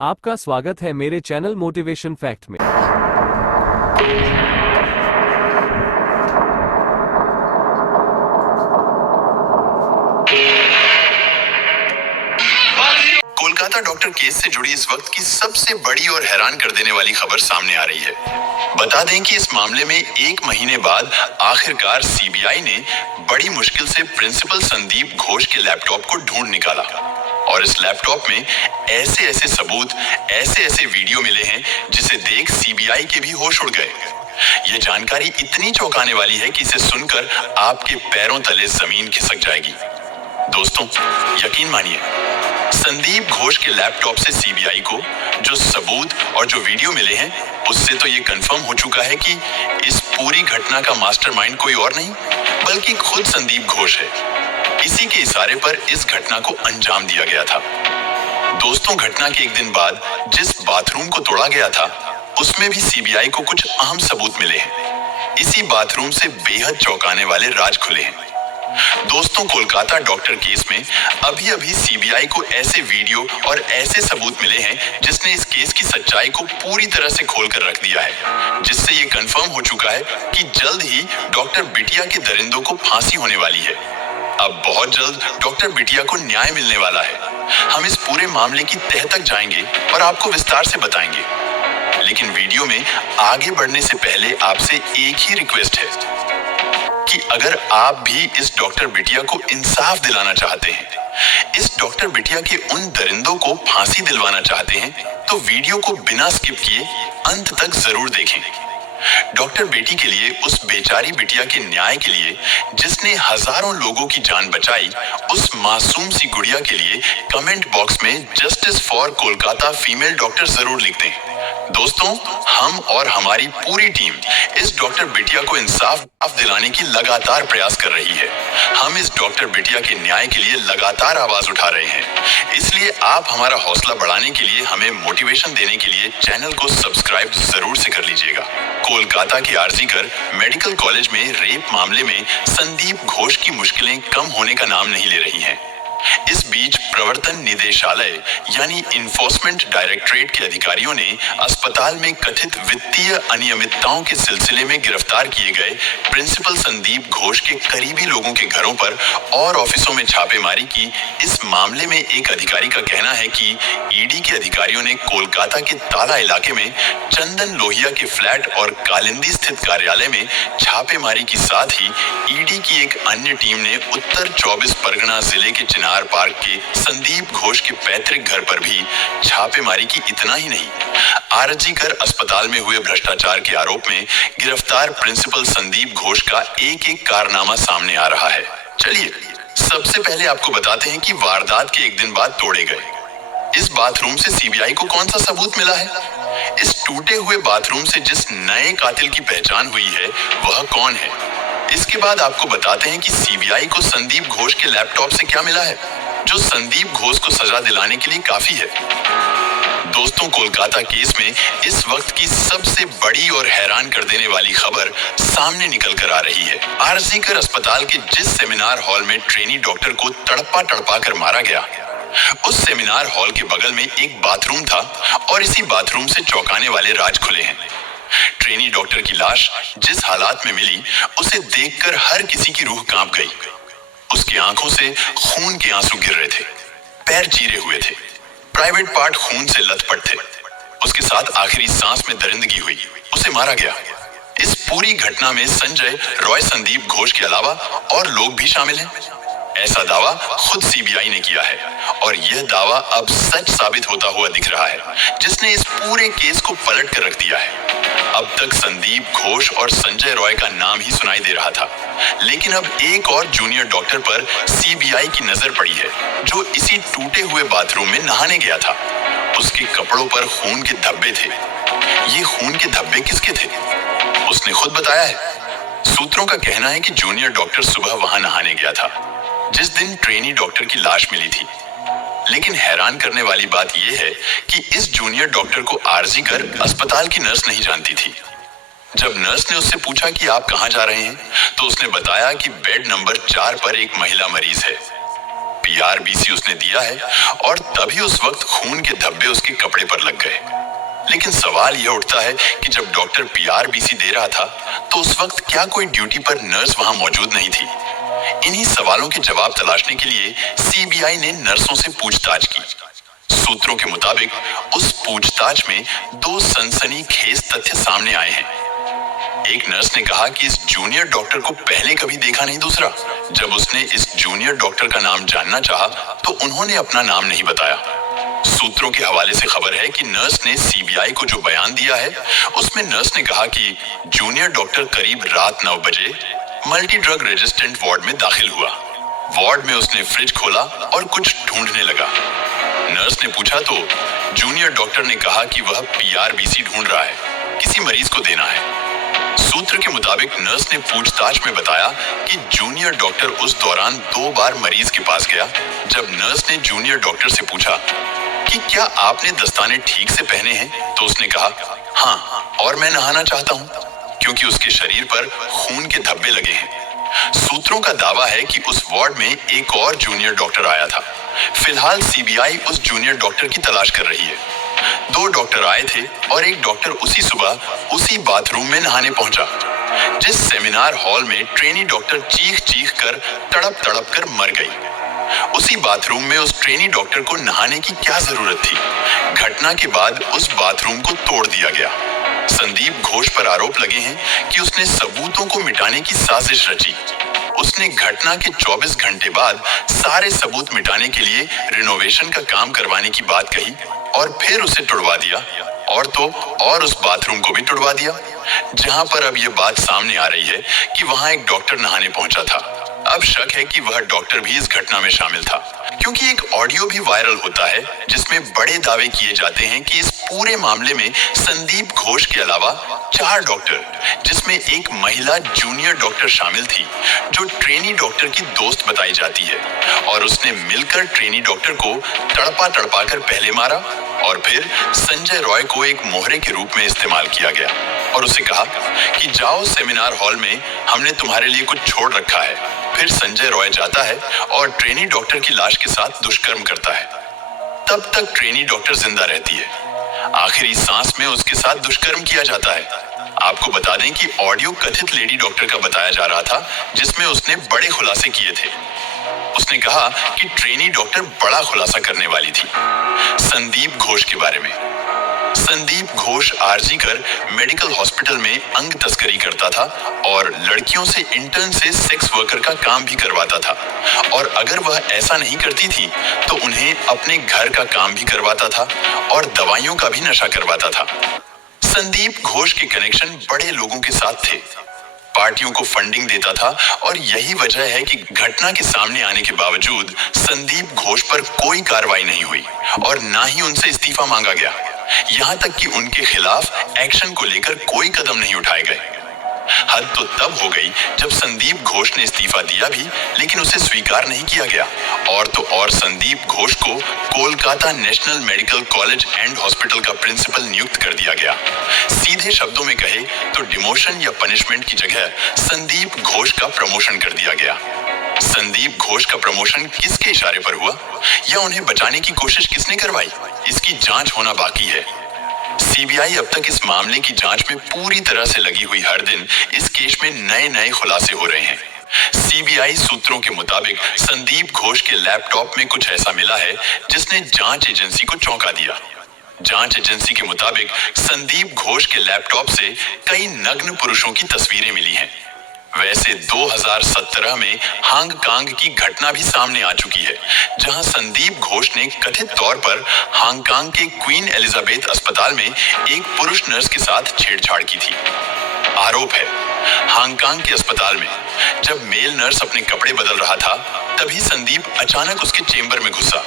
आपका स्वागत है मेरे चैनल मोटिवेशन फैक्ट में। कोलकाता डॉक्टर केस से जुड़ी इस वक्त की सबसे बड़ी और हैरान कर देने वाली खबर सामने आ रही है। बता दें कि इस मामले में 1 महीने बाद आखिरकार सीबीआई ने बड़ी मुश्किल से प्रिंसिपल संदीप घोष के लैपटॉप को ढूंढ निकाला और इस लैपटॉप में ऐसे ऐसे सबूत, ऐसे ऐसे वीडियो मिले हैं जिसे देख सीबीआई के भी होश उड़ गए। ये जानकारी इतनी चौंकाने वाली है कि इसे सुनकर आपके पैरों तले जमीन खिसक जाएगी। दोस्तों, यकीन मानिए, संदीप घोष के लैपटॉप से सीबीआई को जो सबूत और जो वीडियो मिले हैं, उससे तो ये कंफर्म हो चुका है कि इस पूरी घटना का मास्टरमाइंड कोई और नहीं बल्कि खुद संदीप घोष है। इसी के इशारे पर इस घटना को अंजाम दिया गया था। दोस्तों, घटना के एक दिन बाद जिस बाथरूम को तोड़ा गया था, उसमें भी सीबीआई को कुछ अहम सबूत मिले हैं। इसी बाथरूम से बेहद चौंकाने वाले राज खुले हैं। दोस्तों, कोलकाता डॉक्टर केस में अभी अभी सीबीआई को ऐसे वीडियो और ऐसे सबूत मिले हैं जिसने इस केस की सच्चाई को पूरी तरह से खोलकर रख दिया है, जिससे ये कंफर्म हो चुका है कि जल्द ही डॉक्टर बिटिया के दरिंदों को फांसी होने वाली है। अब बहुत जल्द डॉक्टर बिटिया को न्याय मिलने वाला है। हम इस पूरे मामले की तह तक जाएंगे और आपको विस्तार से बताएंगे। लेकिन वीडियो में आगे बढ़ने से पहले आपसे एक ही रिक्वेस्ट है कि अगर आप भी इस डॉक्टर बिटिया को इंसाफ दिलाना चाहते हैं, इस डॉक्टर बिटिया के उन दरिंदों को फांसी दिलवाना चाहते हैं, तो वीडियो को बिना स्किप किए अंत तक जरूर देखें। डॉक्टर बेटी के लिए, उस बेचारी बिटिया के न्याय के लिए जिसने हजारों लोगों की जान बचाई, उस मासूम सी गुड़िया के लिए कमेंट बॉक्स में justice for Kolkata female doctor जरूर लिख दें। दोस्तों, हम और हमारी पूरी टीम इस डॉक्टर बिटिया को इंसाफ दिलाने की लगातार प्रयास कर रही है। हम इस डॉक्टर बिटिया के न्याय के लिए लगातार आवाज उठा रहे हैं। इसलिए आप हमारा हौसला बढ़ाने के लिए, हमें मोटिवेशन देने के लिए चैनल को सब्सक्राइब जरूर से कर लीजिएगा। कोलकाता के आरजीकर मेडिकल कॉलेज में रेप मामले में संदीप घोष की मुश्किलें कम होने का नाम नहीं ले रही हैं। इस बीच प्रवर्तन निदेशालय यानी इन्फोर्समेंट डायरेक्टरेट के अधिकारियों ने अस्पताल में कथित वित्तीय अनियमितताओं के सिलसिले में गिरफ्तार किए गए प्रिंसिपल संदीप घोष के करीबी लोगों के घरों पर और ऑफिसों में छापेमारी की। इस मामले में एक अधिकारी का कहना है कि ईडी के अधिकारियों ने कोलकाता के ताला इलाके में चंदन लोहिया के फ्लैट और कालिंदी स्थित कार्यालय में छापेमारी के साथ ही ईडी की एक अन्य टीम ने उत्तर 24 परगना जिले के चिनार पार्क के संदीप घोष के पैतृक घर पर भी छापेमारी की। इतना ही नहीं, आरजीकर अस्पताल में हुए भ्रष्टाचार के आरोप में गिरफ्तार प्रिंसिपल संदीप घोष का एक एक कारनामा सामने आ रहा है। चलिए सबसे पहले आपको बताते हैं कि वारदात के एक दिन बाद तोड़े गए इस बाथरूम से सीबीआई को कौन सा सबूत मिला है। इस टूटे हुए बाथरूम से जिस नए कातिल की पहचान हुई है, वह कौन है। इसके बाद आपको बताते हैं कि सीबीआई को संदीप घोष के लैपटॉप से क्या मिला है, जो संदीप घोष को सजा दिलाने के लिए काफी है। दोस्तों, कोलकाता केस में इस वक्त की सबसे बड़ी और हैरान कर देने वाली खबर सामने निकल कर आ रही है। आरजीकर अस्पताल के जिस सेमिनार हॉल में ट्रेनी डॉक्टर को तड़पा कर मारा गया, उस सेमिनार हॉल के बगल में एक बाथरूम था और इसी बाथरूम से चौंकाने वाले राज खुले हैं। ट्रेनी डॉक्टर की लाश जिस हालात में मिली, उसे देखकर हर किसी की रूह कांप गई। उसकी आंखों से खून के आंसू गिर रहे थे, पैर चीरे हुए थे, प्राइवेट पार्ट खून से लथपथ थे। उसके साथ आखिरी सांस में दरिंदगी हुई, उसे मारा गया। इस पूरी घटना में संजय रॉय संदीप घोष के अलावा और लोग भी शामिल हैं, ऐसा दावा खुद सीबीआई ने किया है और यह दावा अब सच साबित होता हुआ दिख रहा है, जिसने इस पूरे केस को पलट कर रख दिया है। अब तक संदीप घोष और संजय रॉय का नाम ही सुनाई दे रहा था, लेकिन अब एक और जूनियर डॉक्टर पर सीबीआई की नजर पड़ी है, जो इसी टूटे हुए बाथरूम में नहाने गया था। उसके कपड़ों पर खून के धब्बे थे। ये खून के धब्बे किसके थे, उसने खुद बताया है। सूत्रों का कहना है कि जूनियर डॉक्टर सुबह वहां नहाने गया था जिस दिन ट्रेनी डॉक्टर की लाश मिली थी। लेकिन हैरान करने वाली बात यह है कि इस जूनियर डॉक्टर को आरजीकर अस्पताल की नर्स नहीं जानती थी। जब नर्स ने उससे पूछा कि आप कहां जा रहे हैं, तो उसने बताया कि बेड नंबर 4 पर एक महिला मरीज है। पीआरबीसी उसने दिया है और तभी उस वक्त खून के धब्बे उसके कपड़े पर लग गए। लेकिन सवाल यह उठता है कि जब डॉक्टर पीआरबीसी दे रहा था तो उस वक्त क्या कोई ड्यूटी पर नर्स वहां मौजूद नहीं थी? इन्हीं सवालों के जवाब तलाशने के लिए सीबीआई ने नर्सों से पूछताछ की। सूत्रों के मुताबिक उस पूछताछ में दो सनसनीखेज तथ्य सामने आए हैं। एक नर्स ने कहा कि इस जूनियर डॉक्टर को पहले कभी देखा नहीं। दूसरा, जब उसने इस जूनियर डॉक्टर का नाम जानना चाहा तो उन्होंने अपना नाम नहीं बताया। सूत्रों के हवाले से खबर है कि नर्स ने सीबीआई को जो बयान दिया है उसमें नर्स ने कहा कि जूनियर डॉक्टर करीब रात 9 बजे मल्टी ड्रग रेजिस्टेंट वार्ड में दाखिल हुआ। वार्ड में उसने फ्रिज खोला और कुछ ढूंढने लगा। नर्स ने पूछा तो जूनियर डॉक्टर ने कहा कि वह पीआरबीसी ढूंढ रहा है, किसी मरीज को देना है। सूत्र के मुताबिक नर्स ने पूछताछ में बताया कि जूनियर डॉक्टर उस दौरान 2 बार मरीज के पास गया। जब नर्स ने जूनियर डॉक्टर से पूछा कि क्या आपने दस्ताने ठीक से पहने हैं तो उसने कहा हाँ, और मैं नहाना चाहता हूं क्योंकि उसके शरीर पर खून के धब्बे लगे हैं। सूत्रों का दावा है कि उस वार्ड में एक और जूनियर डॉक्टर आया था। फिलहाल सीबीआई उस जूनियर डॉक्टर की तलाश कर रही है। 2 डॉक्टर आए थे और एक डॉक्टर उसी सुबह उसी बाथरूम में नहाने पहुंचा जिस सेमिनार हॉल में ट्रेनी डॉक्टर चीख चीख कर तड़प तड़प कर मर गई। उसी बाथरूम में उस ट्रेनी डॉक्टर को नहाने की क्या जरूरत थी? घटना के बाद उस बाथरूम को तोड़ दिया गया। संदीप घोष पर आरोप लगे हैं कि उसने सबूतों को मिटाने की साजिश रची। उसने घटना के 24 घंटे बाद सारे सबूत मिटाने के लिए रिनोवेशन का काम करवाने की बात कही और फिर उसे तुड़वा दिया और उस बाथरूम को भी तुड़वा दिया जहां पर अब यह बात सामने आ रही है कि वहां एक डॉक्टर नहाने पहुंचा था। अब शक है कि वह डॉक्टर भी इस घटना में शामिल था क्योंकि एक ऑडियो भी वायरल होता है जिसमें बड़े दावे किए जाते हैं कि इस पूरे मामले में संदीप घोष के अलावा 4 डॉक्टर, जिसमें एक महिला जूनियर डॉक्टर शामिल थी जो ट्रेनी डॉक्टर की दोस्त बताई जाती है, और उसने मिलकर ट्रेनी डॉक्टर को तड़पा तड़पा कर पहले मारा और फिर संजय रॉय को एक मोहरे के रूप में इस्तेमाल किया गया और उसे कहा कि जाओ सेमिनार हॉल में, हमने तुम्हारे लिए कुछ छोड़ रखा है। फिर संजय रॉय जाता है और ट्रेनी डॉक्टर की लाश के साथ दुष्कर्म करता है। तब तक ट्रेनी डॉक्टर जिंदा रहती है। आखिरी सांस में उसके साथ दुष्कर्म किया जाता है। आपको बता दें कि ऑडियो कथित लेडी डॉक्टर का बताया जा रहा था जिसमें उसने बड़े खुलासे किए थे। उसने कहा कि ट्रेनी डॉक्टर बड़ा खुलासा करने वाली थी। संदीप घोष के बारे में। संदीप घोष आरजीकर मेडिकल हॉस्पिटल में अंग तस्करी करता था और लड़कियों से इंटर्न से सेक्स वर्कर का काम भी करवाता था, और अगर वह ऐसा नहीं करती थी तो उन्हें अपने घर का काम भी करवाता था और दवाइयों का भी नशा करवाता था। संदीप घोष के कनेक्शन बड़े लोगों के साथ थे, पार्टियों को फंडिंग देता था, और यही वजह है कि घटना के सामने आने के बावजूद संदीप घोष पर कोई कार्रवाई नहीं हुई और ना ही उनसे इस्तीफा मांगा गया। यहां तक कि उनके खिलाफ एक्शन को लेकर कोई कदम नहीं उठाए गए। हद तो तब हो गई जब संदीप घोष ने इस्तीफा दिया भी, लेकिन उसे स्वीकार नहीं किया गया, और तो और संदीप घोष को Kolkata national medical college and hospital का प्रिंसिपल नियुक्त कर दिया गया। सीधे शब्दों में कहे तो डिमोशन या पनिशमेंट की जगह संदीप घोष का प्रमोशन कर दिया गया। संदीप घोष का प्रमोशन किसके इशारे पर हुआ या उन्हें बचाने की कोशिश किसने करवाई, इसकी जांच होना बाकी है। सीबीआई अब तक इस मामले की जांच में पूरी तरह से लगी हुई, हर दिन इस केस में नए नए खुलासे हो रहे हैं। सीबीआई सूत्रों के मुताबिक संदीप घोष के लैपटॉप में कुछ ऐसा मिला है जिसने जांच एजेंसी को चौंका दिया। जांच एजेंसी के मुताबिक संदीप घोष के लैपटॉप से कई नग्न पुरुषों की तस्वीरें मिली हैं। वैसे 2017 में हांगकांग की घटना भी सामने आ चुकी है, जहां संदीप घोष ने कथित तौर पर हांगकांग के क्वीन एलिजाबेथ अस्पताल में एक पुरुष नर्स के साथ छेड़छाड़ की थी। आरोप है, हांगकांग के अस्पताल में जब मेल नर्स अपने कपड़े बदल रहा था तभी संदीप अचानक उसके चेंबर में घुसा।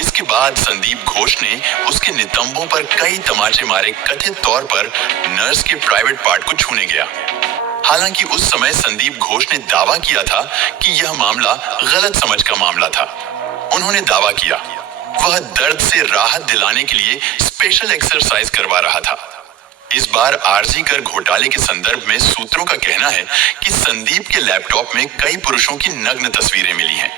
इसके बाद संदीप घोष ने उसके नितंबों पर कई तमाचे मारे, कथित तौर पर नर्स के प्राइवेट पार्ट को छूने गया। हालांकि उस समय संदीप घोष ने दावा किया था कि यह मामला गलत समझ का मामला था। उन्होंने दावा किया वह दर्द से राहत दिलाने के लिए स्पेशल एक्सरसाइज करवा रहा था। इस बार आरजीकर घोटाले के संदर्भ में सूत्रों का कहना है कि संदीप के लैपटॉप में कई पुरुषों की नग्न तस्वीरें मिली हैं।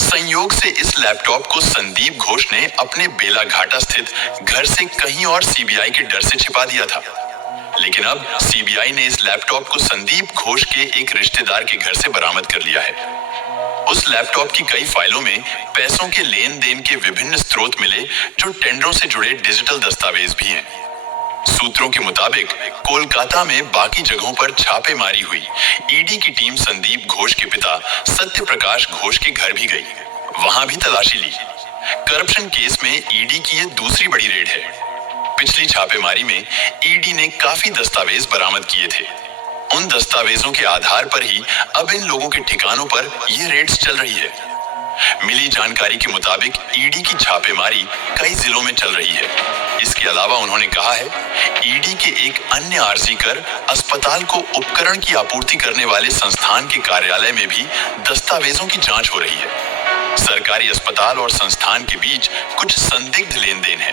संयोग से इस लैपटॉप को संदीप घोष ने अपने बेलाघाटा स्थित घर से कहीं और सीबीआई के डर से छिपा दिया था। लेकिन अब सीबीआई ने इस लैपटॉप को संदीप घोष के एक रिश्तेदार के घर से बरामद कर लिया है। उस लैपटॉप की कई फाइलों में पैसों के लेन देन के विभिन्न स्रोत मिले, जो टेंडरों से जुड़े डिजिटल दस्तावेज भी हैं। सूत्रों के मुताबिक कोलकाता में बाकी जगहों पर छापेमारी हुई। ईडी की टीम संदीप घोष के पिता सत्य प्रकाश घोष के घर भी गई, वहां भी तलाशी ली। करप्शन केस में ईडी की ये दूसरी बड़ी रेड है। पिछली छापेमारी में ईडी ने काफी दस्तावेज बरामद किए थे। उन दस्तावेजों के आधार पर ही अब इन लोगों के ठिकानों पर ये रेड्स चल रही है। मिली जानकारी के मुताबिक ईडी की छापेमारी कई जिलों में चल रही है। इसके अलावा उन्होंने कहा है, ईडी के एक अन्य आर्जी कर अस्पताल को उपकरण की आपूर्ति करने वाले संस्थान के कार्यालय में भी दस्तावेजों की जांच हो रही है। सरकारी अस्पताल और संस्थान के बीच कुछ संदिग्ध लेन देन है।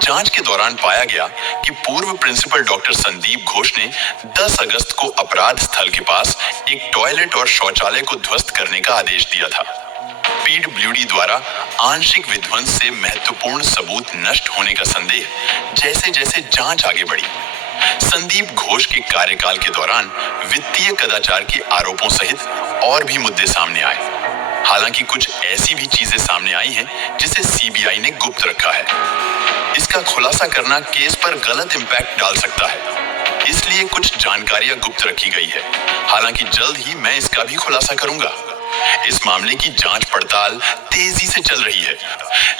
जांच के दौरान पाया गया कि पूर्व प्रिंसिपल डॉक्टर संदीप घोष ने 10 अगस्त को अपराध स्थल के पास एक टॉयलेट और शौचालय को ध्वस्त करने का आदेश दिया था। पीडब्ल्यूडी द्वारा आंशिक विध्वंस से महत्वपूर्ण सबूत नष्ट होने का संदेह जैसे जैसे जांच आगे बढ़ी। संदीप घोष के कार्यकाल के दौरान वित्तीय कदाचार के आरोपों सहित और भी मुद्दे सामने आए। हालांकि कुछ ऐसी भी चीजें सामने आई हैं जिसे सीबीआई ने गुप्त रखा है। इसका खुलासा करना केस पर गलत इंपैक्ट डाल सकता है, इसलिए कुछ जानकारियां गुप्त रखी गई है। हालांकि जल्द ही मैं इसका भी खुलासा करूंगा। इस मामले की जांच पड़ताल तेजी से चल रही है,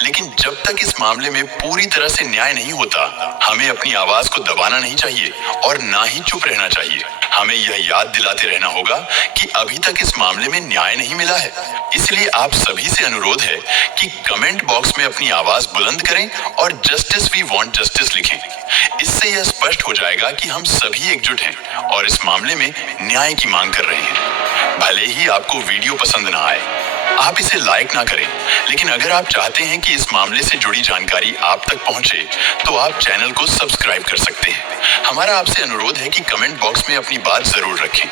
लेकिन जब तक इस मामले में पूरी तरह से न्याय नहीं होता, हमें अपनी आवाज को दबाना नहीं चाहिए और ना ही चुप रहना चाहिए। हमें यह याद दिलाते रहना होगा कि अभी तक इस मामले में न्याय नहीं मिला है। इसलिए आप सभी से अनुरोध है कि कमेंट बॉक्स में अपनी आवाज बुलंद करें और जस्टिस वी वांट जस्टिस लिखें। इससे यह स्पष्ट हो जाएगा कि हम सभी एकजुट हैं और इस मामले में न्याय की मांग कर रहे हैं। भले ही आपको वीडियो पसंद ना आए, आप इसे लाइक ना करें, लेकिन अगर आप चाहते हैं कि इस मामले से जुड़ी जानकारी आप तक पहुंचे, तो आप चैनल को सब्सक्राइब कर सकते हैं। हमारा आपसे अनुरोध है कि कमेंट बॉक्स में अपनी बात जरूर रखें।